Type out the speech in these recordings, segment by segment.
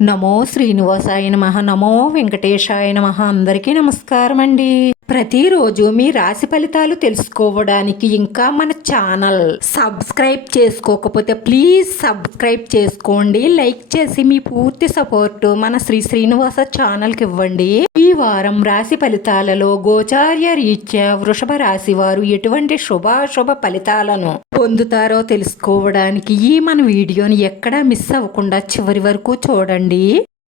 నమో శ్రీనివాసాయ నమః. నమో వెంకటేశాయ నమః. అందరికీ నమస్కారం అండి. ప్రతిరోజు మీ రాశి ఫలితాలు తెలుసుకోవడానికి ఇంకా మన ఛానల్ సబ్స్క్రైబ్ చేసుకోకపోతే ప్లీజ్ సబ్స్క్రైబ్ చేసుకోండి. లైక్ చేసి మీ పూర్తి సపోర్ట్ మన శ్రీనివాస ఛానల్కి ఇవ్వండి. ఈ వారం రాశి ఫలితాలలో గోచార్య రీత్యా వృషభ రాశి వారు ఎటువంటి శుభాశుభ ఫలితాలను పొందుతారో తెలుసుకోవడానికి ఈ మన వీడియోని ఎక్కడా మిస్ అవ్వకుండా చివరి వరకు చూడండి.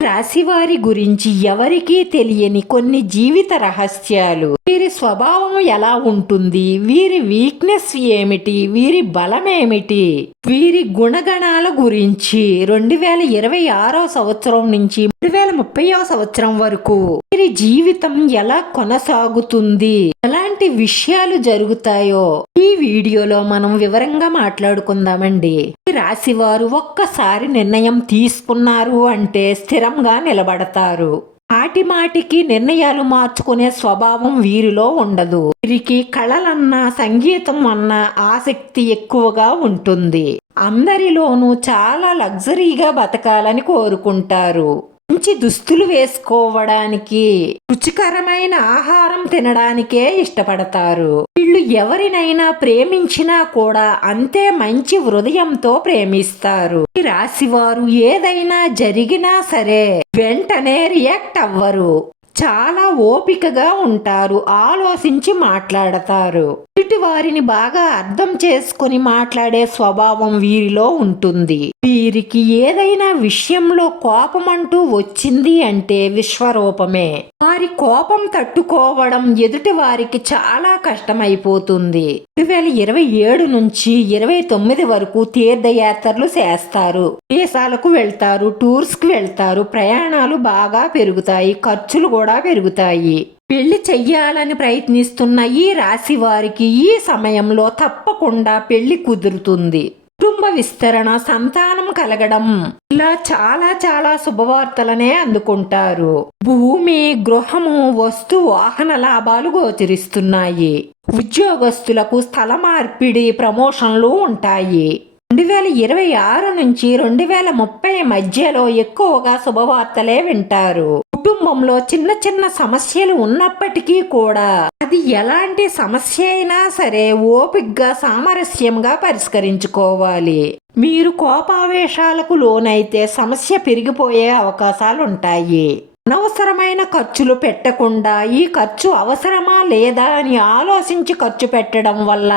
రాశివారి గురించి ఎవరికీ తెలియని కొన్ని జీవిత రహస్యాలు, వీరి స్వభావం ఎలా ఉంటుంది, వీరి వీక్నెస్ ఏమిటి, వీరి బలం ఏమిటి, వీరి గుణగణాల గురించి 2026 సంవత్సరం నుంచి 2030 సంవత్సరం వరకు వీరి జీవితం ఎలా కొనసాగుతుంది, ఎలాంటి విషయాలు జరుగుతాయో ఈ వీడియోలో మనం వివరంగా మాట్లాడుకుందామండి. ఈ రాశివారు ఒక్కసారి నిర్ణయం తీసుకున్నారు అంటే స్థిరంగా నిలబడతారు. మాటిమాటికి నిర్ణయాలు మార్చుకునే స్వభావం వీరిలో ఉండదు. వీరికి కళలన్నా సంగీతం అన్నా ఆసక్తి ఎక్కువగా ఉంటుంది. అందరిలోనూ చాలా లగ్జరీగా బతకాలని కోరుకుంటారు. మంచి దుస్తులు వేసుకోవడానికి, రుచికరమైన ఆహారం తినడానికే ఇష్టపడతారు. వీళ్ళు ఎవరినైనా ప్రేమించినా కూడా అంతే మంచి హృదయంతో ప్రేమిస్తారు. ఈ రాశివారు ఏదైనా జరిగినా సరే వెంటనే రియాక్ట్ అవ్వరు. చాలా ఓపికగా ఉంటారు. ఆలోచించి మాట్లాడతారు. ఎదుటి వారిని బాగా అర్థం చేసుకుని మాట్లాడే స్వభావం వీరిలో ఉంటుంది. వీరికి ఏదైనా విషయంలో కోపం అంటూ వచ్చింది అంటే విశ్వరూపమే. వారి కోపం తట్టుకోవడం ఎదుటి వారికి చాలా కష్టమైపోతుంది. 2027 నుంచి 29 వరకు తీర్థయాత్రలు చేస్తారు. దేశాలకు వెళ్తారు, టూర్స్ కి వెళ్తారు. ప్రయాణాలు బాగా పెరుగుతాయి, ఖర్చులు కూడా పెరుగుతాయి. పెళ్లి చెయ్యాలని ప్రయత్నిస్తున్న ఈ రాశి వారికి ఈ సమయంలో తప్పకుండా పెళ్లి కుదురుతుంది. కుటుంబ విస్తరణ, సంతానం కలగడం, ఇలా చాలా చాలా శుభవార్తలనే అందుకుంటారు. భూమి, గృహము, వస్తు వాహన లాభాలు గోచరిస్తున్నాయి. ఉద్యోగస్తులకు స్థల మార్పిడి, ప్రమోషన్లు ఉంటాయి. 2026 నుంచి 2030 మధ్యలో ఎక్కువగా శుభవార్తలే వింటారు. కుటుంబంలో చిన్న చిన్న సమస్యలు ఉన్నప్పటికీ కూడా అది ఎలాంటి సమస్య అయినా సరే ఓపిగ్గా సామరస్యంగా పరిష్కరించుకోవాలి. మీరు కోపావేశాలకు లోనైతే సమస్య పెరిగిపోయే అవకాశాలుంటాయి. అనవసరమైన ఖర్చులు పెట్టకుండా ఈ ఖర్చు అవసరమా లేదా అని ఆలోచించి ఖర్చు పెట్టడం వల్ల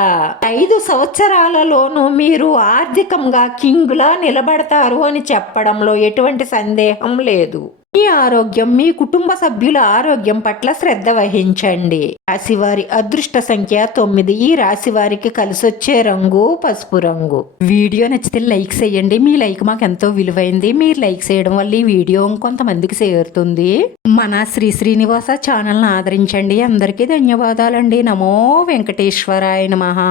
5 సంవత్సరాలలోనూ మీరు ఆర్థికంగా కింగ్లా నిలబడతారు అని చెప్పడంలో ఎటువంటి సందేహం లేదు. మీ ఆరోగ్యం, మీ కుటుంబ సభ్యుల ఆరోగ్యం పట్ల శ్రద్ధ వహించండి. రాశివారి అదృష్ట సంఖ్య 9. ఈ రాశి వారికి కలిసొచ్చే రంగు పసుపు రంగు. వీడియో నచ్చితే లైక్ చేయండి. మీ లైక్ మాకు ఎంతో విలువైంది. మీరు లైక్ చేయడం వల్ల ఈ వీడియో కొంతమందికి చేరుతుంది. మన శ్రీనివాస ఛానల్ని ఆదరించండి. అందరికీ ధన్యవాదాలండి. నమో వెంకటేశ్వరాయ నమః.